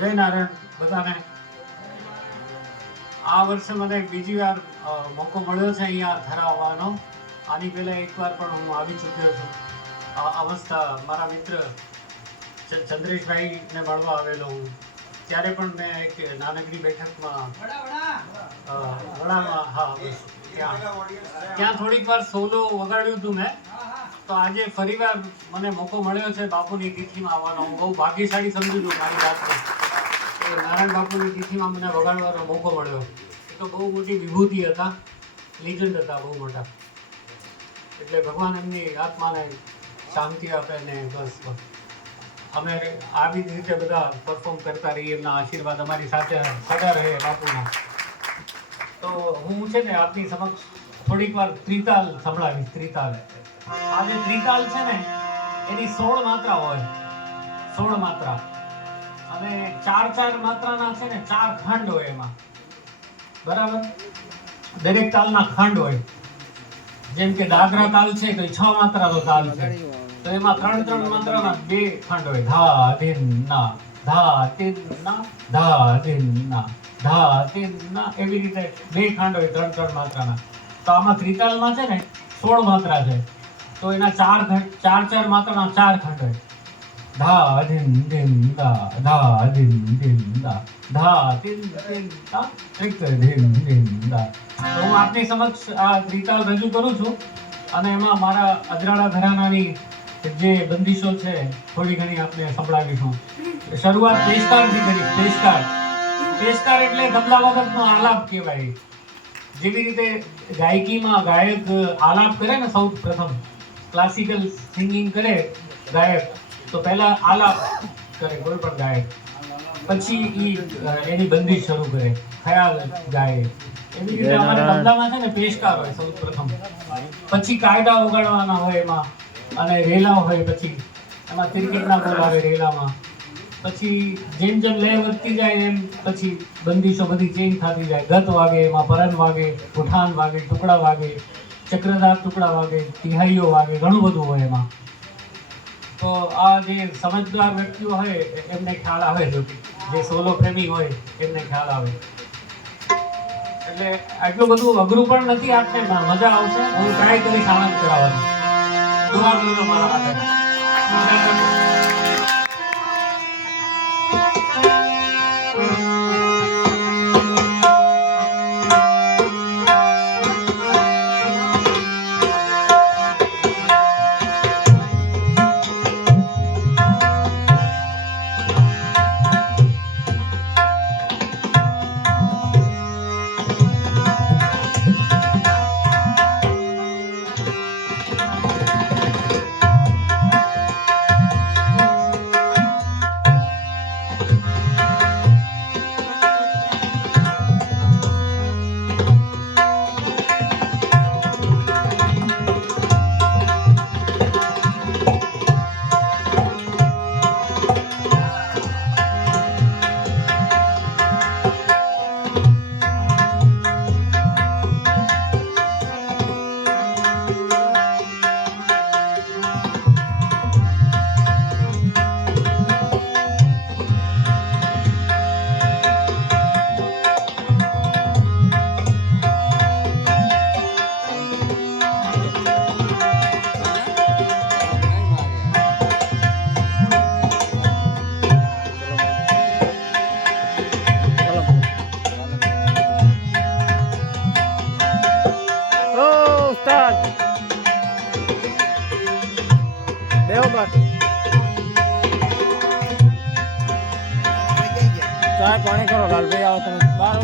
જય નારાયણ બધાને. આ વર્ષે મને બીજી વાર મોકો મળ્યો છે અહીંયા થરા આવવાનો. આની પહેલાં એકવાર પણ હું આવી ચૂક્યો છું. અવસ્થા મારા મિત્ર ચંદ્રેશભાઈને મળવા આવેલો હું. ત્યારે પણ મેં એક નાનકડી બેઠકમાં વડામાં ત્યાં થોડીક વાર સોલો વગાડ્યું હતું મેં. તો આજે ફરીવાર મને મોકો મળ્યો છે બાપુની તિથિમાં આવવાનો. હું બહુ ભાગ્યશાળી સમજુ છું મારી જાતને. નારાયણ બાપુની તિથિમાં મને વગાડવાનો મોકો મળ્યો. એ તો બહુ મોટી વિભૂતિ હતા, લિજન્ડ હતા બહુ મોટા. એટલે ભગવાન એમની આત્માને શાંતિ આપે ને બસ અમે આવી જ રીતે બધા પરફોર્મ કરતા રહીએ. એમના આશીર્વાદ અમારી સાથે સદા રહે બાપુના. તો હું છે ને આપની સમક્ષ થોડીક વાર ત્રિતાલ સંભળાવીશ. ત્રિતાલ, આ જે ત્રિતાલ છે ને એની 16 માત્રા હોય, 16 માત્રા, અને 4 માત્રાના છે ને 4 ખંડ હોય એમાં, બરાબર? દરેક તાલના ખંડ હોય. જેમ કે દાદરા તાલ છે તો 6 માત્રાનો તાલ છે, તો એમાં 3 માત્રાના 2 ખંડ હોય. ધા ધીન ના, ધા તીન ના, ધા ધીન ના, ધા તીન ના, એવી રીતે 2 ખંડ હોય 3 માત્રાના. તો આમાં ત્રિતાલમાં છે ને 16 માત્રા છે, તો એના 4 માત્રાના 4 ખંડ હોય. ધા ધીન ધીન દા, ધા ધીન ધીન દા, ધા તીન તીન દા, ત્રિક ધીન ધીન દા. તો હું આપની સમક્ષ આ ત્રિતાલ રજૂ કરું છું, અને એમાં મારા અજરાડા ઘરાનાની જે બંદીશો છે થોડી ઘણી આપને સંભળાવીશું. શરૂઆત પેશકારથી કરીશ. પેશકાર એટલે તબલા વગરનો આલાપ કહેવાય. જેવી રીતે ગાયકીમાં ગાયક આલાપ કરે ને, સૌ પ્રથમ ક્લાસિકલ સિંગિંગ કરે ગાયક તો પહેલા આલાપ કરે કોઈ પણ ગાયક, પછી એની બંદીશ શરૂ કરે, ખ્યાલ ગાય. એવી રીતે અમારા તબલામાં છે ને પેશકાર હોય સૌ પ્રથમ, પછી કાયદા વગાડવાના હોય એમાં, અને રેલા હોય, પછી એમાં ક્રિકેટના બોલ આવે રેલામાં. પછી જેમ જેમ લય વધતી જાય એમ પછી બંદીશો બધી ચેન્જ થતી જાય. ગત વાગે, એમાં પરન વાગે, ઉઠાન વાગે, ટુકડા વાગે, ચક્રધાર ટુકડા વાગે, તિહાઈઓ વાગે, ઘણું બધું હોય એમાં. તો આ જે સમજદાર વ્યક્તિઓ હોય એમને ખ્યાલ આવે, જે સોલો પ્રેમી હોય એમને ખ્યાલ આવે. એટલે આટલું બધું અઘરું પણ નથી, આપને મજા આવશે. હું ટ્રાય કરીશ આનંદ કરાવવાનો. દુઆ કરજો મારા માટે. ચાય પાણી કરો લાલભાઈ, આવો તમે બહાર